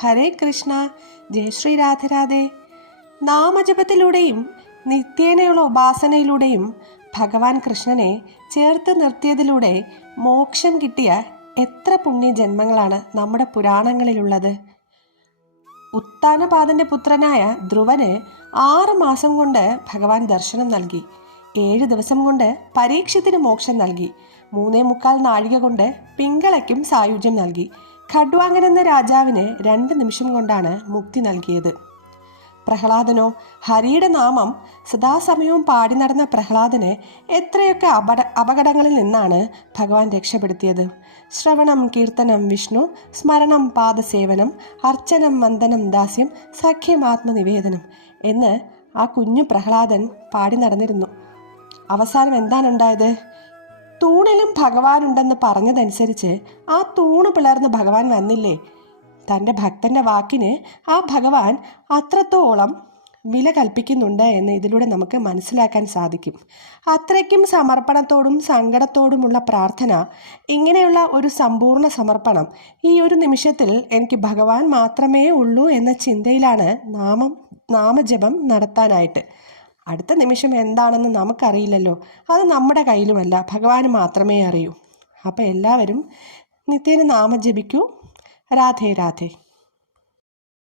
ഹരേ കൃഷ്ണ. ജയ ശ്രീ രാധരാധേ. നാമജപത്തിലൂടെയും നിത്യേനയുള്ള ഉപാസനയിലൂടെയും ഭഗവാൻ കൃഷ്ണനെ ചേർത്ത് നിർത്തിയതിലൂടെ മോക്ഷം കിട്ടിയ എത്ര പുണ്യജന്മങ്ങളാണ് നമ്മുടെ പുരാണങ്ങളിലുള്ളത്. ഉത്താനപാദന്റെ പുത്രനായ ധ്രുവന് 6 മാസം കൊണ്ട് ഭഗവാൻ ദർശനം നൽകി. 7 ദിവസം കൊണ്ട് പരീക്ഷത്തിന് മോക്ഷം നൽകി. 3.25 നാഴിക കൊണ്ട് പിങ്കളയ്ക്കും സായുജ്യം നൽകി. ഖഡ്വാങ്കൻ എന്ന രാജാവിന് 2 നിമിഷം കൊണ്ടാണ് മുക്തി നൽകിയത്. പ്രഹ്ലാദനോ, ഹരിയുടെ നാമം സദാസമയവും പാടി നടന്ന പ്രഹ്ലാദന് എത്രയൊക്കെ അപകടങ്ങളിൽ നിന്നാണ് ഭഗവാൻ രക്ഷപ്പെടുത്തിയത്. ശ്രവണം കീർത്തനം വിഷ്ണു, സ്മരണം പാദസേവനം, അർച്ചനം വന്ദനം ദാസ്യം, സഖ്യം ആത്മനിവേദനം എന്ന് ആ കുഞ്ഞു പ്രഹ്ലാദൻ പാടി നടന്നിരുന്നു. അവസാനം എന്താണുണ്ടായത്? തൂണിലും ഭഗവാനുണ്ടെന്ന് പറഞ്ഞതനുസരിച്ച് ആ തൂണ് പിളർന്ന് ഭഗവാൻ വന്നില്ലേ? തൻ്റെ ഭക്തന്റെ വാക്കിന് ആ ഭഗവാൻ അത്രത്തോളം വില കൽപ്പിക്കുന്നുണ്ട് എന്ന് ഇതിലൂടെ നമുക്ക് മനസ്സിലാക്കാൻ സാധിക്കും. അത്രയ്ക്കും സമർപ്പണത്തോടും സങ്കടത്തോടുമുള്ള പ്രാർത്ഥന, ഇങ്ങനെയുള്ള ഒരു സമ്പൂർണ്ണ സമർപ്പണം ഈ ഒരു നിമിഷത്തിൽ എനിക്ക് ഭഗവാൻ മാത്രമേ ഉള്ളൂ എന്ന ചിന്തയിലാണ് നാമജപം നടത്താനായിട്ട്. അടുത്ത നിമിഷം എന്താണെന്ന് നമുക്കറിയില്ലല്ലോ. അത് നമ്മുടെ കയ്യിലുമല്ല, ഭഗവാന് മാത്രമേ അറിയൂ. അപ്പോൾ എല്ലാവരും നിത്യേന നാമം ജപിക്കൂ. രാധേ രാധേ.